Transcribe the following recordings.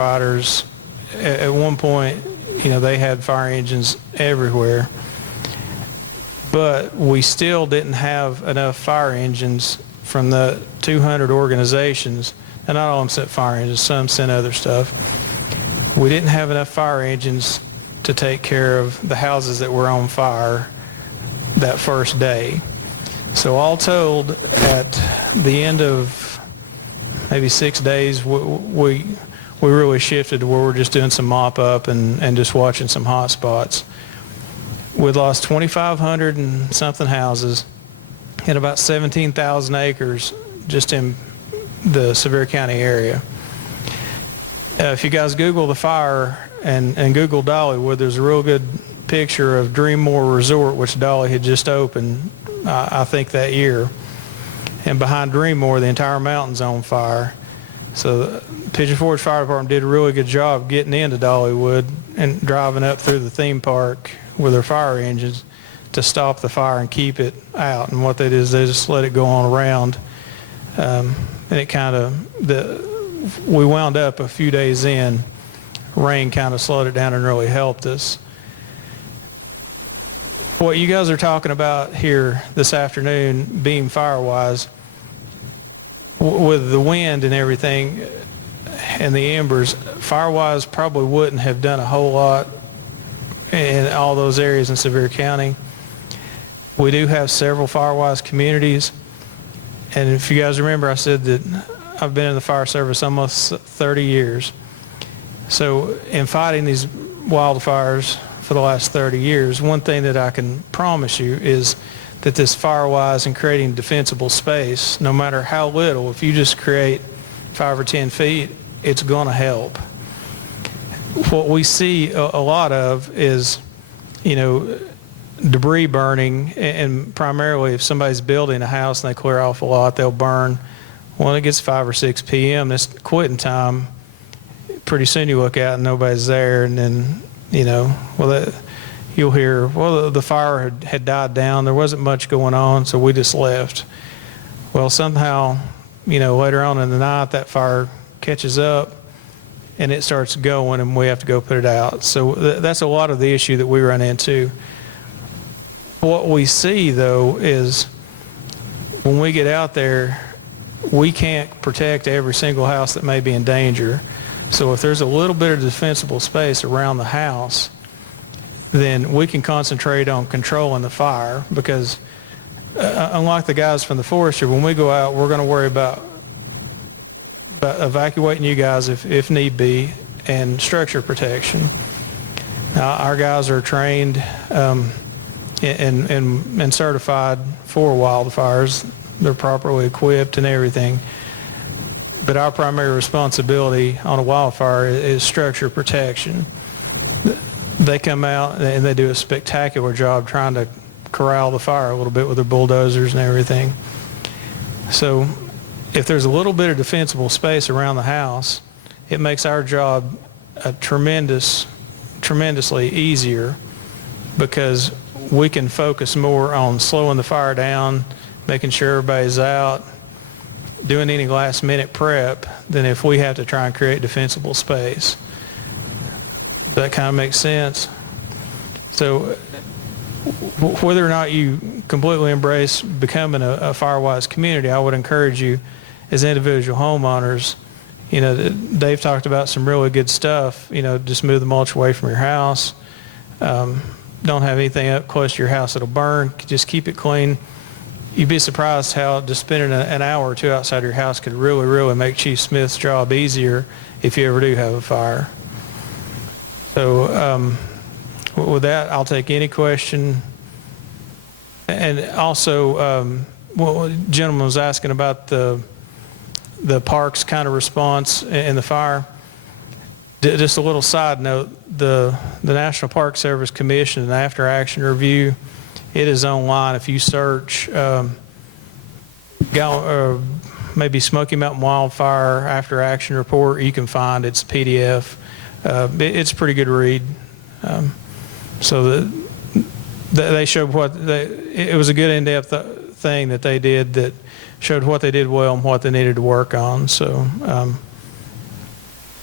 firefighters, at one point, they had fire engines everywhere, but we still didn't have enough fire engines from the 200 organizations, and not all of them sent fire engines, some sent other stuff. We didn't have enough fire engines to take care of the houses that were on fire that first day. So all told, at the end of maybe 6 days, we really shifted to where we're just doing some mop up and just watching some hot spots. We'd lost 2,500 and something houses and about 17,000 acres just in the Sevier County area. If you guys Google the fire and Google Dollywood, there's a real good picture of Dreammore Resort, which Dolly had just opened, I think that year. And behind Dreammore, the entire mountain's on fire. So the Pigeon Forge Fire Department did a really good job getting into Dollywood and driving up through the theme park with their fire engines to stop the fire and keep it out. And what they did is they just let it go on around. And it kind of, we wound up a few days in, rain kind of slowed it down and really helped us. What you guys are talking about here this afternoon, being Firewise, with the wind and everything and the embers, Firewise probably wouldn't have done a whole lot in all those areas in Sevier County. We do have several Firewise communities, and if you guys remember, I said that I've been in the fire service almost 30 years. So in fighting these wildfires for the last 30 years, one thing that I can promise you is that this Firewise and creating defensible space, no matter how little, if you just create 5 or 10 feet, it's going to help. What we see a lot of is, debris burning, and primarily if somebody's building a house and they clear off a lot, they'll burn. When it gets 5 or 6 p.m., this quitting time, pretty soon you look out and nobody's there, and then, you'll hear, well, the fire had died down. There wasn't much going on, so we just left. Well, somehow, later on in the night, that fire catches up and it starts going and we have to go put it out. So that's a lot of the issue that we run into. What we see, though, is when we get out there, we can't protect every single house that may be in danger. So if there's a little bit of defensible space around the house, then we can concentrate on controlling the fire, because unlike the guys from the forestry, when we go out, we're going to worry about evacuating you guys if need be, and structure protection. Now, our guys are trained and certified for wildfires. They're properly equipped and everything. But our primary responsibility on a wildfire is structure protection. They come out and they do a spectacular job trying to corral the fire a little bit with their bulldozers and everything. So if there's a little bit of defensible space around the house, it makes our job tremendously easier, because we can focus more on slowing the fire down, making sure everybody's out, doing any last minute prep, than if we have to try and create defensible space. That kind of makes sense. So whether or not you completely embrace becoming a Firewise community, I would encourage you as individual homeowners, Dave talked about some really good stuff, just move the mulch away from your house. Don't have anything up close to your house that'll burn. Just keep it clean. You'd be surprised how just spending an hour or two outside your house could really, really make Chief Smith's job easier if you ever do have a fire. So with that, I'll take any question. And also, the gentleman was asking about the park's kind of response in the fire. Just a little side note, the National Park Service Commission and After Action Review, it is online. If you search maybe Smoky Mountain Wildfire After Action Report, you can find it's PDF. It's a pretty good read. So they showed it was a good in-depth thing that they did that showed what they did well and what they needed to work on. So,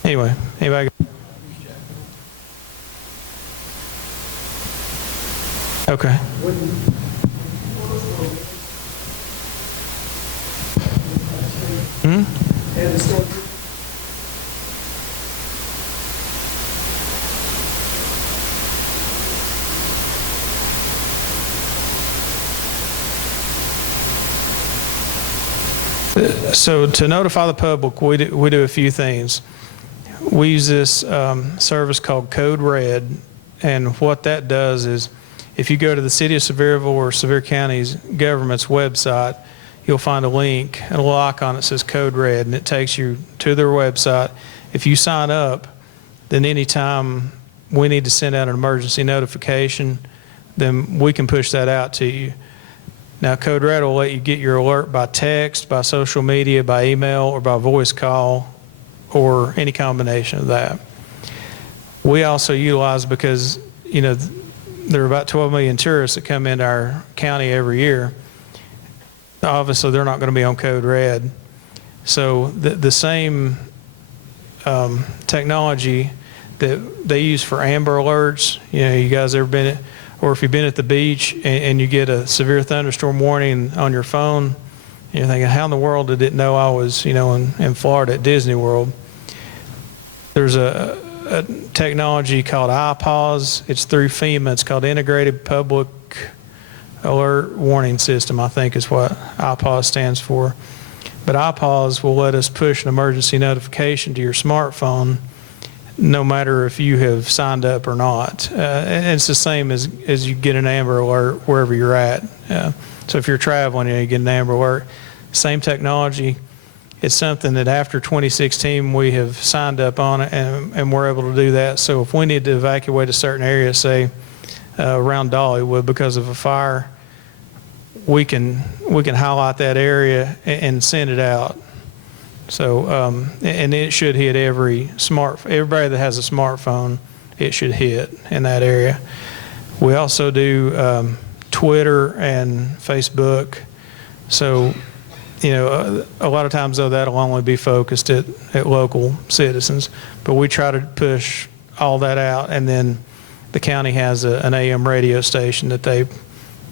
Anyway, anybody? Okay. Hmm? So to notify the public, we do a few things. We use this service called Code Red, and what that does is if you go to the City of Sevierville or Sevier County's government's website, you'll find a link and a little icon that says Code Red, and it takes you to their website. If you sign up, then anytime we need to send out an emergency notification, then we can push that out to you. Now, Code Red will let you get your alert by text, by social media, by email, or by voice call, or any combination of that. We also utilize, because, you know, there are about 12 million tourists that come into our county every year. Obviously, they're not going to be on Code Red. So the same technology that they use for Amber Alerts, you know, you guys ever been, or if you've been at the beach and you get a severe thunderstorm warning on your phone, and you're thinking, how in the world did it know I was, you know, in Florida at Disney World? There's a technology called IPAWS. It's through FEMA. It's called Integrated Public Alert Warning System, I think is what IPAWS stands for. But IPAWS will let us push an emergency notification to your smartphone no matter if you have signed up or not. And it's the same as you get an Amber Alert wherever you're at. So if you're traveling, you get an Amber Alert. Same technology. It's something that after 2016 we have signed up on it, and we're able to do that. So if we need to evacuate a certain area, say around Dollywood because of a fire, we can highlight that area and send it out. So and it should hit everybody that has a smartphone, it should hit in that area. We also do Twitter and Facebook. So, you know, a lot of times though that'll only be focused at local citizens, but we try to push all that out. And then the county has an AM radio station that they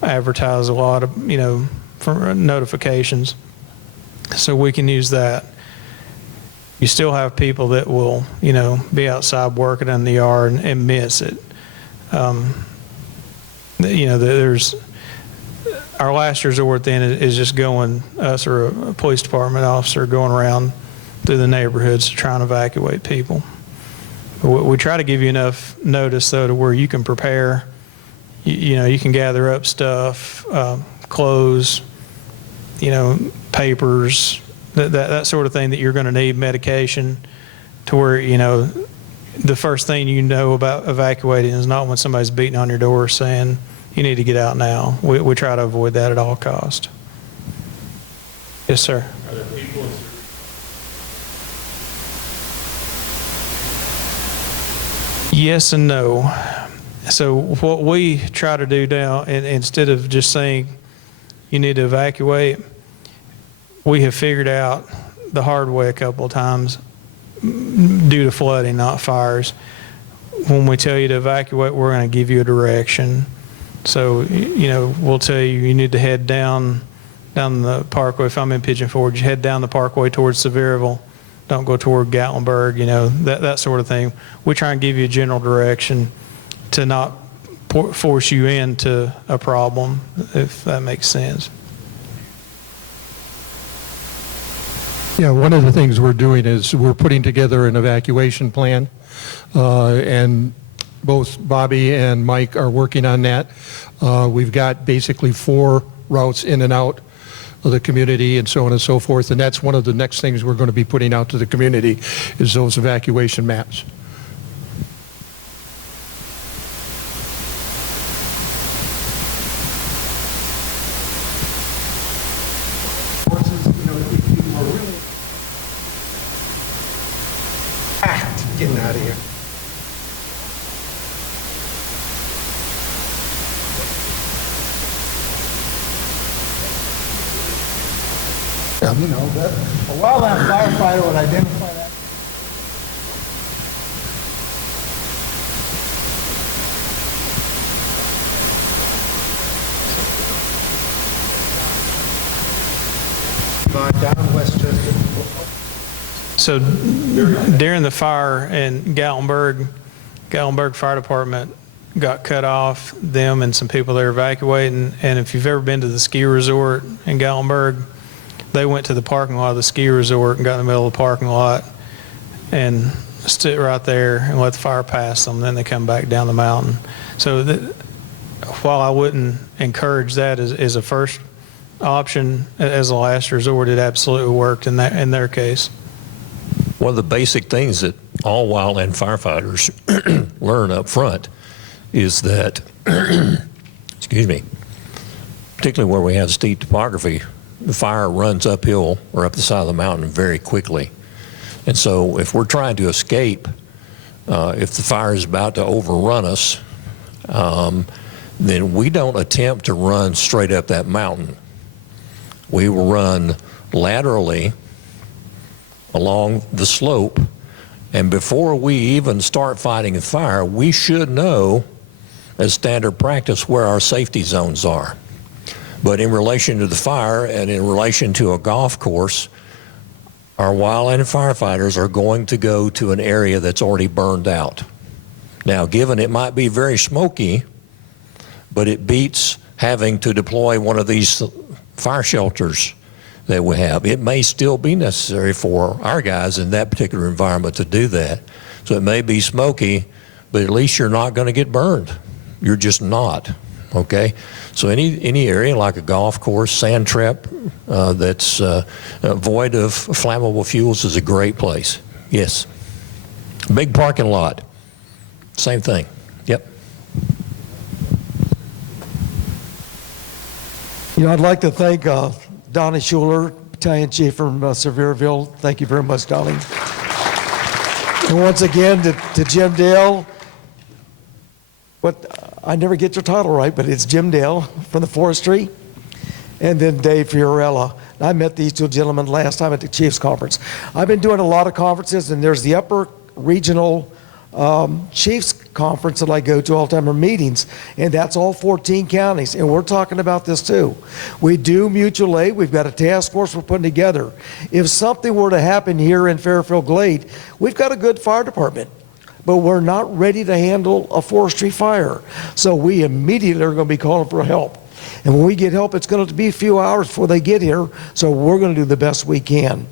advertise a lot of, you know, for notifications, so we can use that. You still have people that will, you know, be outside working in the yard and miss it. You know, there's our last resort then is just going, us or a police department officer going around through the neighborhoods to try and evacuate people. We try to give you enough notice though to where you can prepare. You know, you can gather up stuff, clothes, you know, papers, that sort of thing that you're going to need, medication, to where, you know, the first thing you know about evacuating is not when somebody's beating on your door saying you need to get out now. We try to avoid that at all costs. Yes, sir. Are there people in Yes and no. So what we try to do now, instead of just saying you need to evacuate, we have figured out the hard way a couple of times due to flooding, not fires. When we tell you to evacuate, we're going to give you a direction. So, you know, we'll tell you you need to head down the parkway. If I'm in Pigeon Forge, you head down the parkway towards Sevierville. Don't go toward Gatlinburg, you know, that sort of thing. We try and give you a general direction to not force you into a problem, if that makes sense. Yeah, one of the things we're doing is we're putting together an evacuation plan, and both Bobby and Mike are working on that. We've got basically 4 routes in and out of the community and so on and so forth, and that's one of the next things we're going to be putting out to the community is those evacuation maps. Getting out of here. You know, a wildland firefighter would identify that. So during the fire in Gatlinburg Fire Department got cut off, them and some people there evacuating. And if you've ever been to the ski resort in Gatlinburg, they went to the parking lot of the ski resort and got in the middle of the parking lot and stood right there and let the fire pass them. Then they come back down the mountain. So while I wouldn't encourage that as a first option, as a last resort, it absolutely worked in their case. One of the basic things that all wildland firefighters learn up front is that, excuse me, particularly where we have steep topography, the fire runs uphill or up the side of the mountain very quickly. And so if we're trying to escape, if the fire is about to overrun us, then we don't attempt to run straight up that mountain. We will run laterally along the slope, and before we even start fighting the fire, we should know, as standard practice, where our safety zones are. But in relation to the fire and in relation to a golf course, our wildland firefighters are going to go to an area that's already burned out. Now, given it might be very smoky, but it beats having to deploy one of these fire shelters that we have. It may still be necessary for our guys in that particular environment to do that. So it may be smoky, but at least you're not going to get burned. You're just not, okay? So any area like a golf course, sand trap that's void of flammable fuels is a great place. Yes. Big parking lot, same thing. Yep. I'd like to thank Donnie Schuler, Battalion Chief from Sevierville. Thank you very much, Donnie. And once again to Jim Dale. I never get your title right, but it's Jim Dale from the forestry, and then Dave Fiorella. I met these two gentlemen last time at the Chiefs Conference. I've been doing a lot of conferences, and there's the Upper Regional Chiefs Conference that I go to all the time, or meetings, and that's all 14 counties, and we're talking about this too. We do mutual aid. We've got a task force we're putting together. If something were to happen here in Fairfield Glade, we've got a good fire department, but we're not ready to handle a forestry fire. So we immediately are going to be calling for help. And when we get help, it's going to be a few hours before they get here, so we're going to do the best we can.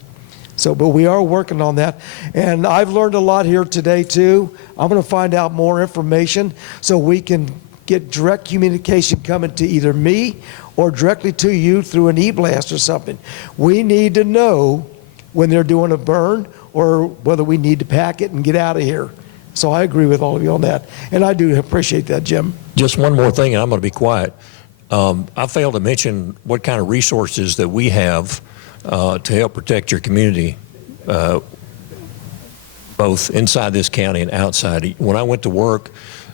So, but we are working on that. And I've learned a lot here today too. I'm going to find out more information so we can get direct communication coming to either me or directly to you through an e-blast or something. We need to know when they're doing a burn or whether we need to pack it and get out of here. So I agree with all of you on that. And I do appreciate that, Jim. Just one more thing, and I'm going to be quiet. I failed to mention what kind of resources that we have to help protect your community, both inside this county and outside. When I went to work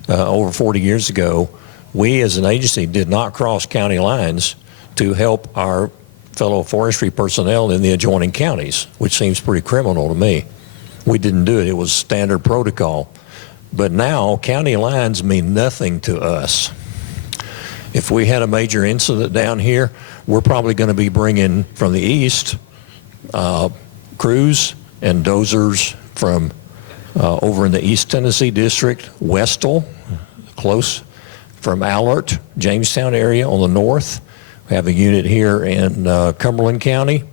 over 40 years ago, we as an agency did not cross county lines to help our fellow forestry personnel in the adjoining counties, which seems pretty criminal to me. We didn't do it. It was standard protocol. But now county lines mean nothing to us. If we had a major incident down here, we're probably going to be bringing from the east crews and dozers from over in the East Tennessee District, Westall, close, from Allert, Jamestown area on the north. We have a unit here in Cumberland County.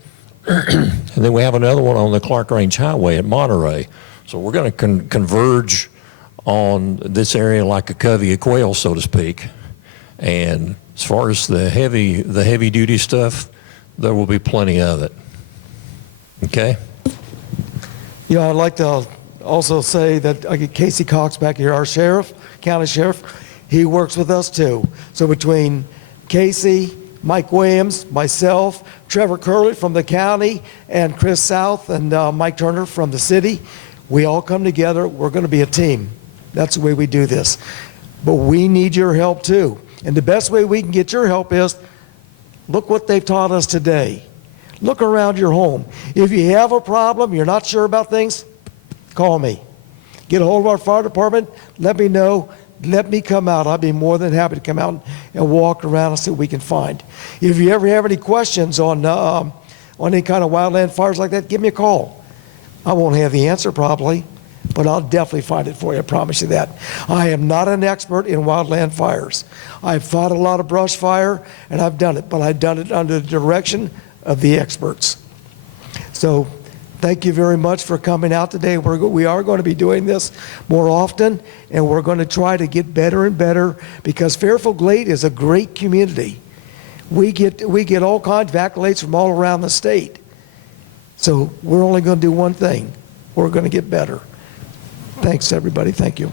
And then we have another one on the Clark Range Highway at Monterey. So we're going to converge on this area like a covey of quail, so to speak. And as far as the heavy duty stuff, there will be plenty of it. Okay? I'd like to also say that I get Casey Cox back here, our sheriff, county sheriff. He works with us too. So between Casey, Mike Williams, myself, Trevor Curley from the county, and Chris South and Mike Turner from the city, we all come together. We're going to be a team. That's the way we do this. But we need your help too. And the best way we can get your help is, look what they've taught us today. Look around your home. If you have a problem, you're not sure about things, call me. Get a hold of our fire department, let me know, let me come out. I'll be more than happy to come out and walk around and see what we can find. If you ever have any questions on any kind of wildland fires like that, give me a call. I won't have the answer probably, but I'll definitely find it for you, I promise you that. I am not an expert in wildland fires. I've fought a lot of brush fire, and I've done it, but I've done it under the direction of the experts. So thank you very much for coming out today. We are going to be doing this more often, and we're going to try to get better and better, because Fairfield Glade is a great community. We get all kinds of accolades from all around the state. So we're only going to do one thing. We're going to get better. Thanks, everybody. Thank you.